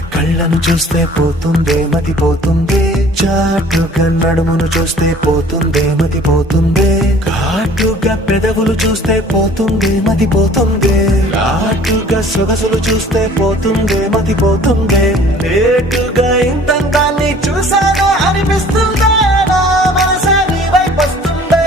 కళ్ళను చూస్తే పోతుందే మతి పోతుందే, చాటుగా నడుమును చూస్తే పోతుందే మతి పోతుందే, ఘాటుగా పెదవులు చూస్తే పోతుందే మతి పోతుందే, ఘాటుగా సొగసులు చూస్తే పోతుందే మతి పోతుందే, లేటుగా ఇంతంతాన్ని చూసాగా అనిపిస్తుందా నా మనసా నీ వైపు వస్తుందే.